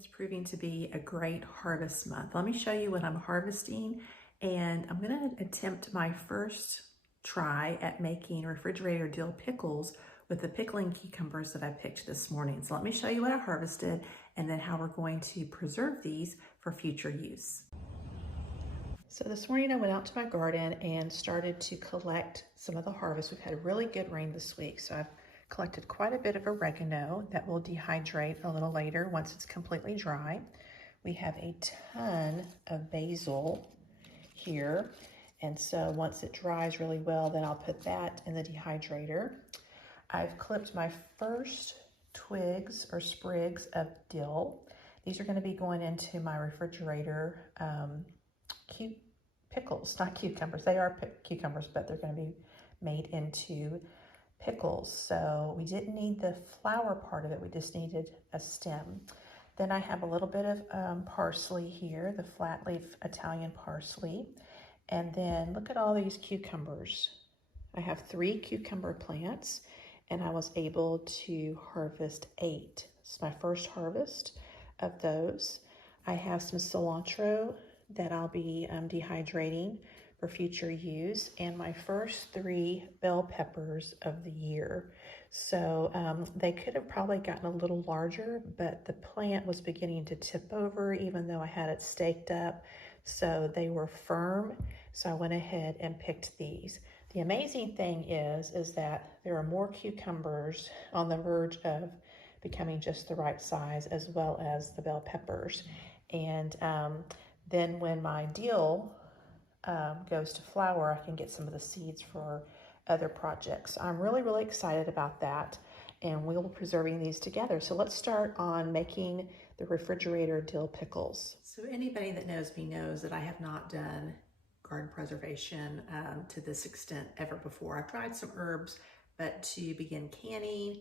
It's proving to be a great harvest month. Let me show you what I'm harvesting, and I'm going to attempt my first try at making refrigerator dill pickles with the pickling cucumbers that I picked this morning. So let me show you what I harvested and then how we're going to preserve these for future use. So this morning I went out to my garden and started to collect some of the harvest. We've had really good rain this week, so I've collected quite a bit of oregano that will dehydrate a little later once it's completely dry. We have a ton of basil here, and so once it dries really well, then I'll put that in the dehydrator. I've clipped my first twigs or sprigs of dill. These are going to be going into my refrigerator pickles, not cucumbers. They are cucumbers, but they're going to be made into pickles. So we didn't need the flower part of it, we just needed a stem. Then I have a little bit of parsley here, the flat leaf Italian parsley. And then look at all these cucumbers. I have 3 cucumber plants and I was able to harvest 8. This is my first harvest of those. I have some cilantro that I'll be dehydrating for future use, and my first 3 bell peppers of the year. So they could have probably gotten a little larger, but the plant was beginning to tip over even though I had it staked up. So they were firm, so I went ahead and picked these. The amazing thing is that there are more cucumbers on the verge of becoming just the right size, as well as the bell peppers. And then when my dill goes to flower, I can get some of the seeds for other projects. I'm really excited about that, and we'll be preserving these together. So let's start on making the refrigerator dill pickles. So anybody that knows me knows that I have not done garden preservation to this extent ever before. I've tried some herbs, but to begin canning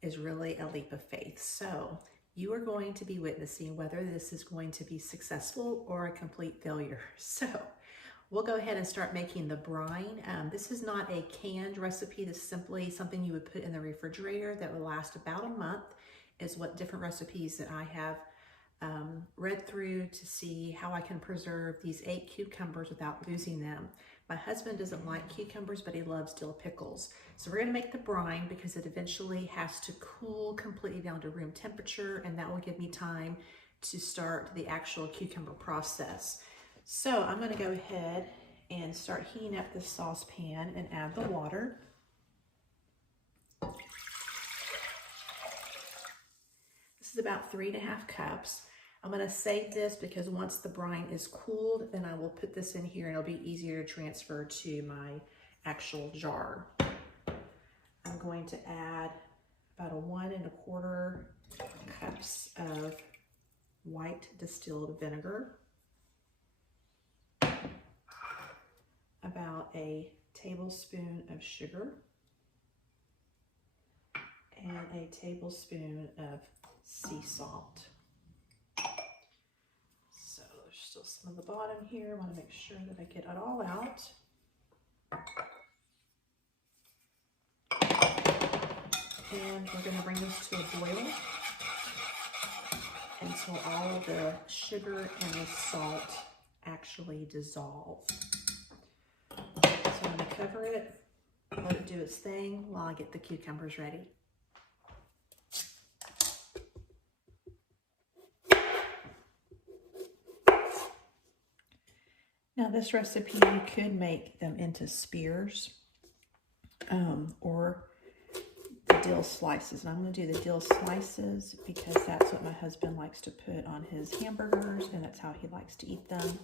is really a leap of faith. So you are going to be witnessing whether this is going to be successful or a complete failure. So we'll go ahead and start making the brine. This is not a canned recipe. This is simply something you would put in the refrigerator that will last about a month, is what different recipes that I have read through to see how I can preserve these 8 cucumbers without losing them. My husband doesn't like cucumbers, but he loves dill pickles. So we're gonna make the brine because it eventually has to cool completely down to room temperature, and that will give me time to start the actual cucumber process. So I'm gonna go ahead and start heating up this saucepan and add the water. This is about 3.5 cups. I'm gonna save this because once the brine is cooled, then I will put this in here and it'll be easier to transfer to my actual jar. I'm going to add about 1 1/4 cups of white distilled vinegar, about a tablespoon of sugar, and a tablespoon of sea salt. So there's still some at the bottom here. I want to make sure that I get it all out. And we're going to bring this to a boil until all of the sugar and the salt actually dissolve. So I'm going to cover it, let it do its thing while I get the cucumbers ready. Now this recipe, you could make them into spears or the dill slices. And I'm going to do the dill slices because that's what my husband likes to put on his hamburgers, and that's how he likes to eat them.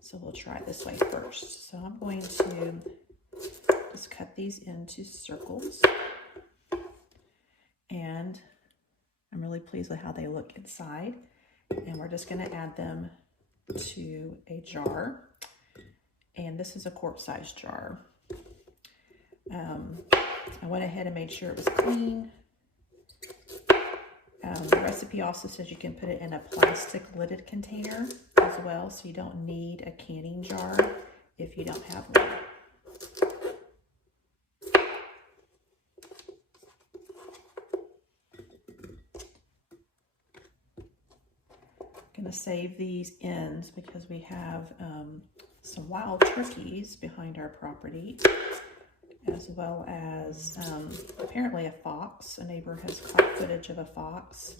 So we'll try it this way first. So I'm going to just cut these into circles. And I'm really pleased with how they look inside. And we're just going to add them to a jar, and this is a quart-sized jar. I went ahead and made sure it was clean. The recipe also says you can put it in a plastic lidded container as well, so you don't need a canning jar if you don't have one. Gonna save these ends because we have some wild turkeys behind our property, as well as apparently a fox. A neighbor has caught footage of a fox,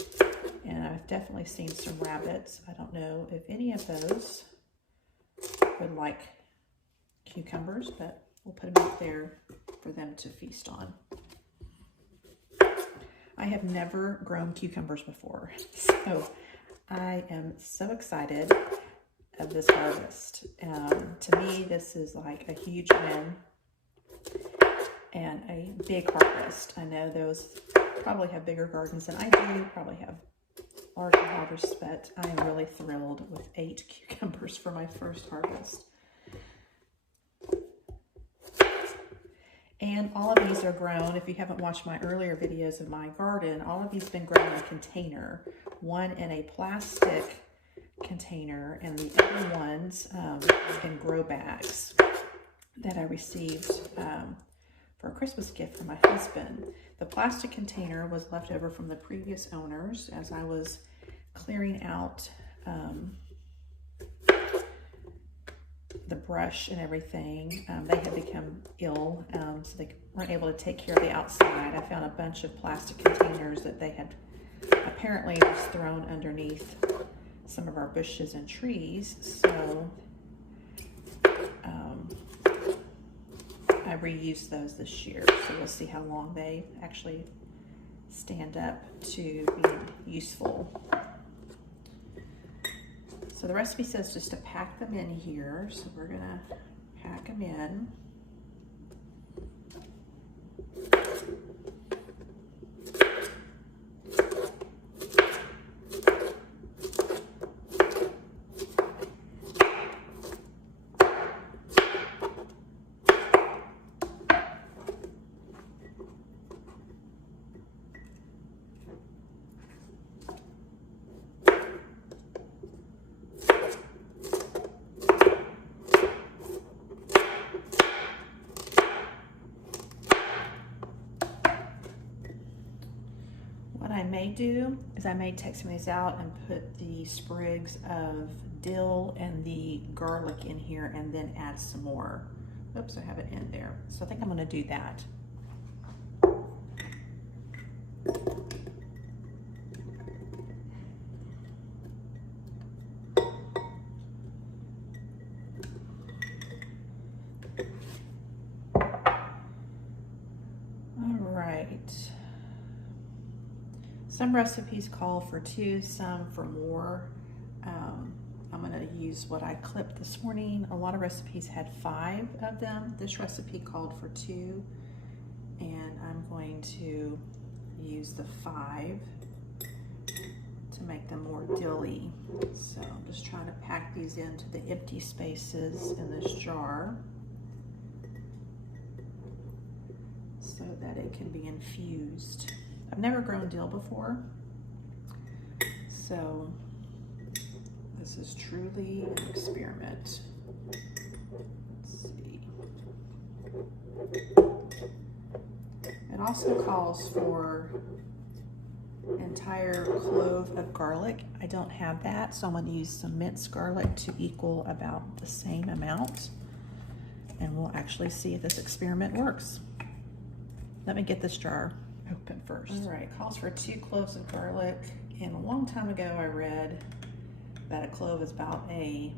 and I've definitely seen some rabbits. I don't know if any of those would like cucumbers, but we'll put them out there for them to feast on. I have never grown cucumbers before, so I am so excited of this harvest. To me, this is like a huge win and a big harvest. I know those probably have bigger gardens than I do, probably have larger harvests, but I am really thrilled with 8 cucumbers for my first harvest. And all of these are grown. If you haven't watched my earlier videos of my garden, all of these have been grown in a container, one in a plastic container and the other ones in grow bags that I received for a Christmas gift from my husband. The plastic container was left over from the previous owners as I was clearing out the brush and everything. They had become ill, so they weren't able to take care of the outside. I found a bunch of plastic containers that they had apparently just thrown underneath some of our bushes and trees. So I reused those this year. So we'll see how long they actually stand up to being useful. So the recipe says just to pack them in here. So we're gonna pack them in. What I may do is I may take some of these out and put the sprigs of dill and the garlic in here and then add some more. Oops, I have it in there. So I think I'm gonna do that. All right. Some recipes call for 2, some for more. I'm gonna use what I clipped this morning. A lot of recipes had 5 of them. This recipe called for 2, and I'm going to use the 5 to make them more dilly. So I'm just trying to pack these into the empty spaces in this jar so that it can be infused. I've never grown dill before, so this is truly an experiment. Let's see. It also calls for an entire clove of garlic. I don't have that, so I'm going to use some minced garlic to equal about the same amount, and we'll actually see if this experiment works. Let me get this jar open first. All right, it calls for 2 cloves of garlic, and a long time ago I read that a clove is about a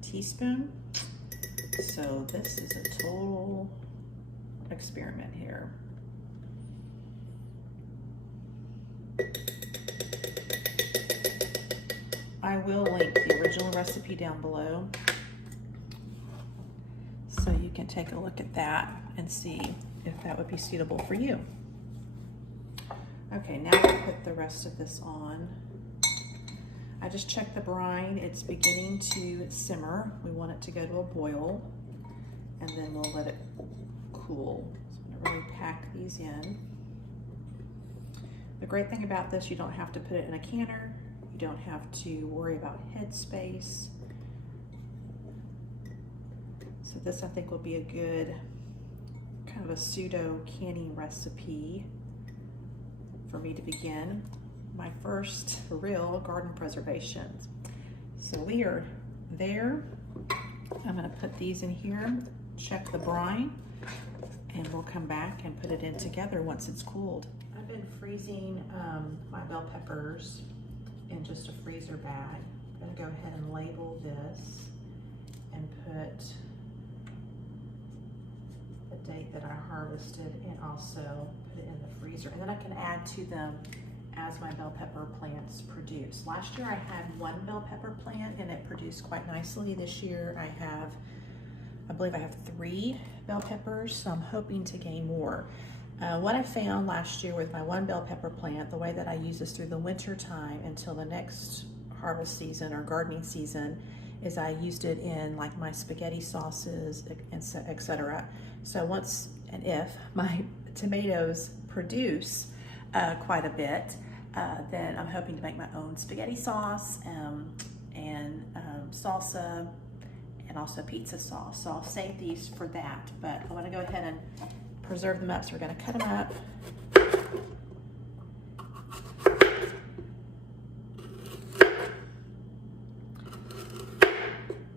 teaspoon. So this is a total experiment here. I will link the original recipe down below so you can take a look at that and see if that would be suitable for you. Okay, now we'll put the rest of this on. I just checked the brine. It's beginning to simmer. We want it to go to a boil, and then we'll let it cool. So I'm gonna really pack these in. The great thing about this, you don't have to put it in a canner. You don't have to worry about head space. So this, I think, will be a good kind of a pseudo canning recipe for me to begin. my first real garden preservations. So we are there. I'm gonna put these in here, check the brine, and we'll come back and put it in together once it's cooled. I've been freezing my bell peppers in just a freezer bag. I'm gonna go ahead and label this and put the date that I harvested and also put it in the freezer. And then I can add to them as my bell pepper plants produce. Last year I had one bell pepper plant and it produced quite nicely. This year I believe I have 3 bell peppers, so I'm hoping to gain more. What I found last year with my one bell pepper plant, the way that I use this through the winter time until the next harvest season or gardening season, is I used it in like my spaghetti sauces, etc. So once and if my tomatoes produce quite a bit, then I'm hoping to make my own spaghetti sauce and salsa and also pizza sauce. So I'll save these for that, but I want to go ahead and preserve them up. So we're going to cut them up.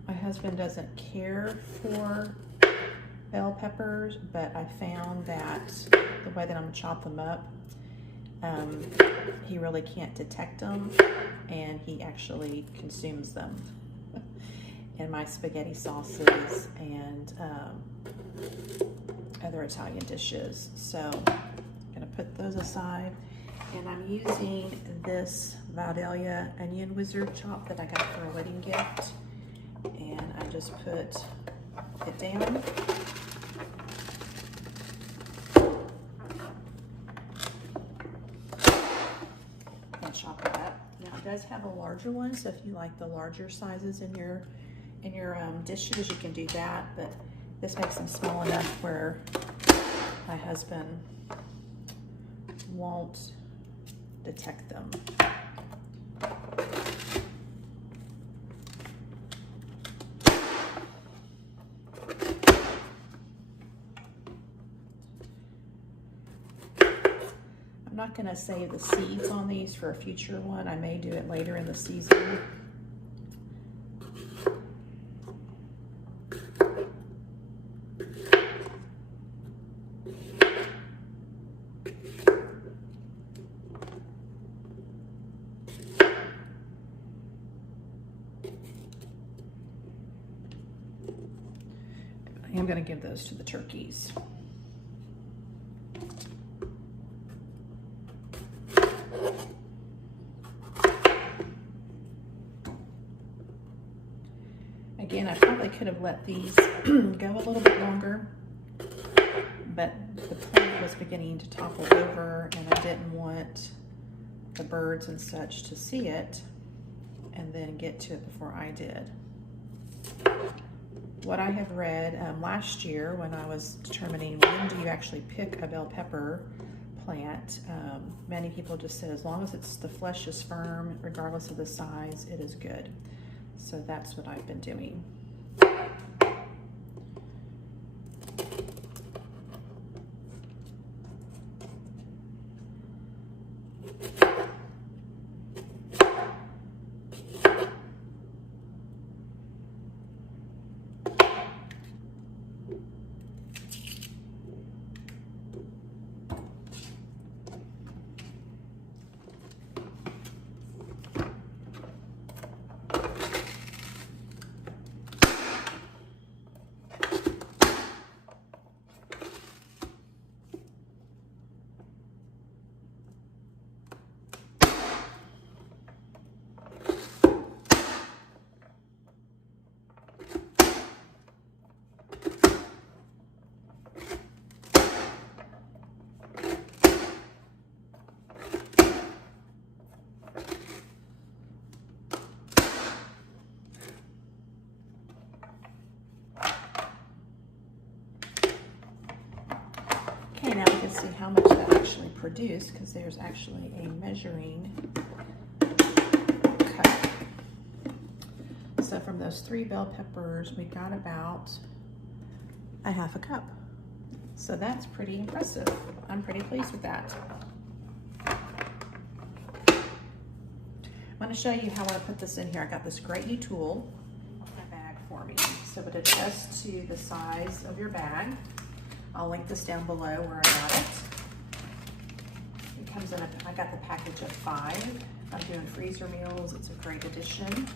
My husband doesn't care for bell peppers, but I found that the way that I'm gonna chop them up, he really can't detect them, and he actually consumes them in my spaghetti sauces and other Italian dishes. So I'm gonna put those aside, and I'm using this Vidalia onion wizard chop that I got for a wedding gift, and I just put it down. And chop it up. Now it does have a larger one, so if you like the larger sizes in your dishes, you can do that, but this makes them small enough where my husband won't detect them. I'm not going to save the seeds on these for a future one. I may do it later in the season. I am going to give those to the turkeys. Again, I probably could have let these go a little bit longer, but the plant was beginning to topple over and I didn't want the birds and such to see it and then get to it before I did. What I have read last year when I was determining when do you actually pick a bell pepper plant, many people just said as long as the flesh is firm, regardless of the size, it is good. So that's what I've been doing. Okay, now we can see how much that actually produced because there's actually a measuring cup. So from those 3 bell peppers, we got about a half a cup. So that's pretty impressive. I'm pretty pleased with that. want to show you how I put this in here. I got this great new tool in my bag for me. So it adjusts to the size of your bag. I'll link this down below where I got it. It comes in I got the package of 5. If I'm doing freezer meals, it's a great addition.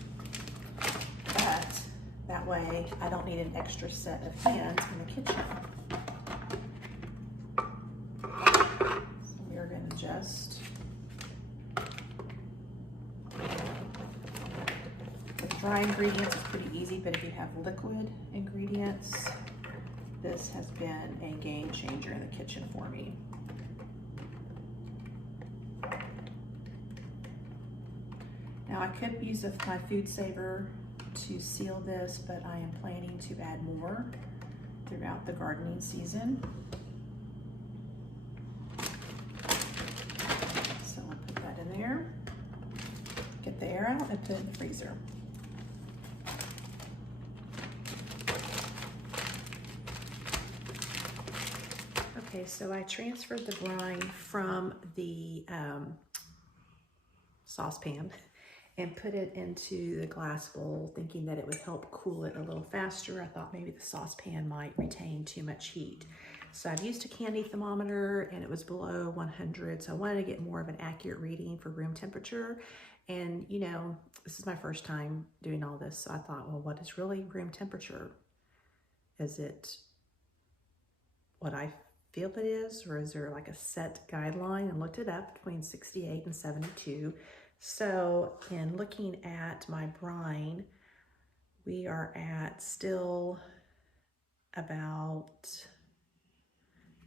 But that way I don't need an extra set of hands in the kitchen. So we are going to just with dry ingredients, it's pretty easy, but if you have liquid ingredients, this has been a game changer in the kitchen for me. Now I could use my food saver to seal this, but I am planning to add more throughout the gardening season. So I'll put that in there, get the air out, and put it in the freezer. Okay, so I transferred the brine from the saucepan and put it into the glass bowl, thinking that it would help cool it a little faster. I thought maybe the saucepan might retain too much heat. So I've used a candy thermometer and it was below 100. So I wanted to get more of an accurate reading for room temperature. And you know, this is my first time doing all this. So I thought, well, what is really room temperature? Is it what I feel it is, or is there like a set guideline? And looked it up, between 68 and 72. So in looking at my brine, we are at still about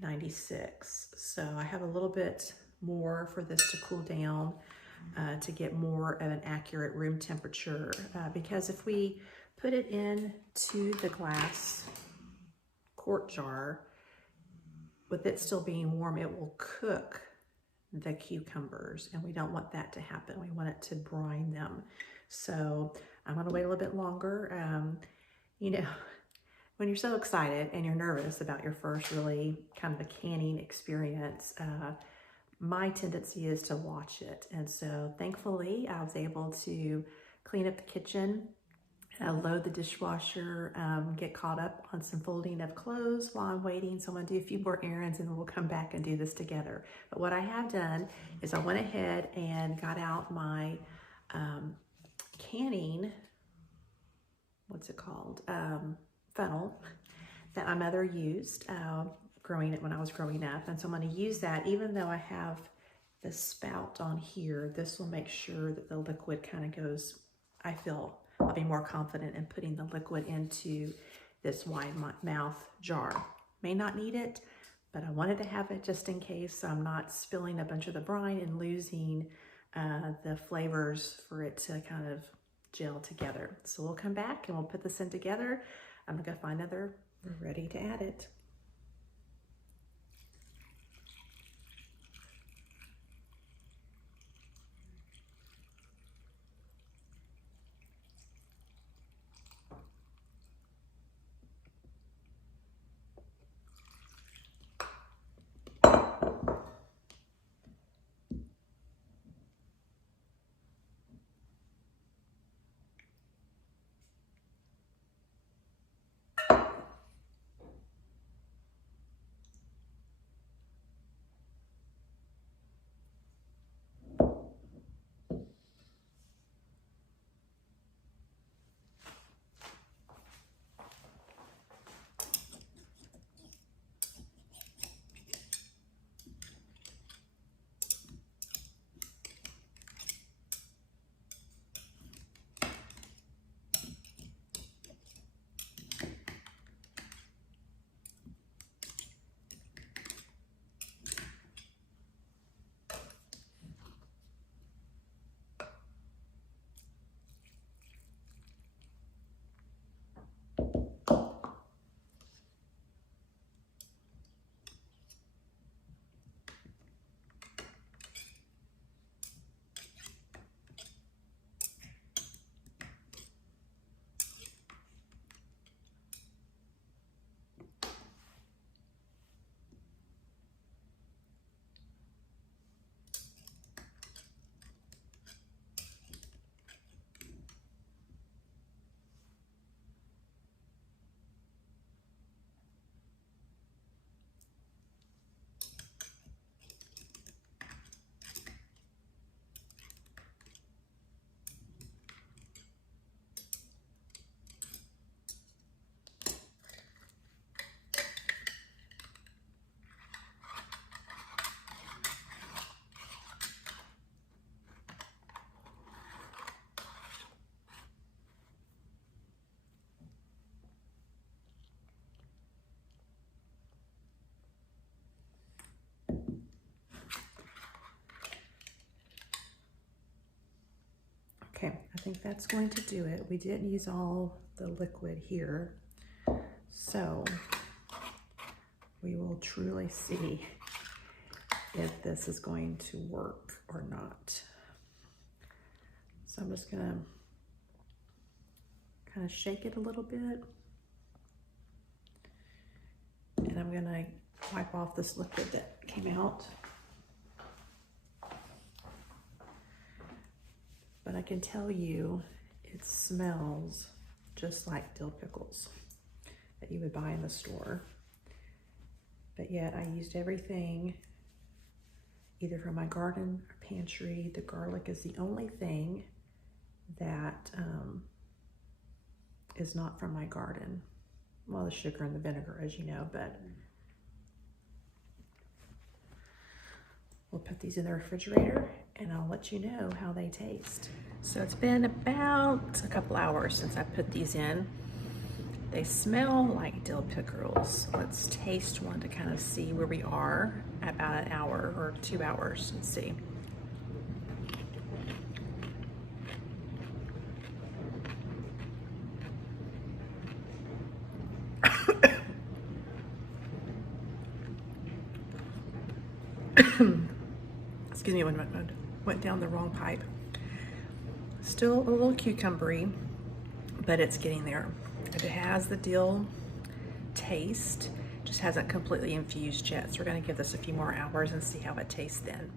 96. So I have a little bit more for this to cool down to get more of an accurate room temperature. Because if we put it into the glass quart jar, with it still being warm, it will cook the cucumbers, and we don't want that to happen. We want it to brine them. So I'm gonna wait a little bit longer. You know, when you're so excited and you're nervous about your first really kind of a canning experience, my tendency is to watch it. And so thankfully I was able to clean up the kitchen, load the dishwasher, get caught up on some folding of clothes while I'm waiting. So I'm gonna do a few more errands and then we'll come back and do this together. But what I have done is I went ahead and got out my canning, what's it called? Funnel that my mother used when I was growing up. And so I'm gonna use that, even though I have the spout on here. This will make sure that the liquid kind of goes, I feel I'll be more confident in putting the liquid into this wide mouth jar. May not need it, but I wanted to have it just in case, so I'm not spilling a bunch of the brine and losing the flavors for it to kind of gel together. So we'll come back and we'll put this in together. I'm gonna find we're ready to add it. Okay, I think that's going to do it. We didn't use all the liquid here, so we will truly see if this is going to work or not. So I'm just gonna kind of shake it a little bit, and I'm gonna wipe off this liquid that came out. But I can tell you, it smells just like dill pickles that you would buy in the store. But yet I used everything either from my garden or pantry. The garlic is the only thing that is not from my garden. Well, the sugar and the vinegar, as you know, but we'll put these in the refrigerator and I'll let you know how they taste. So it's been about a couple hours since I put these in. They smell like dill pickles. Let's taste one to kind of see where we are at about an hour or 2 hours. Let's see. Excuse me, when I went down the wrong pipe. Still a little cucumbery, but it's getting there. It has the dill taste, just hasn't completely infused yet. So we're gonna give this a few more hours and see how it tastes then.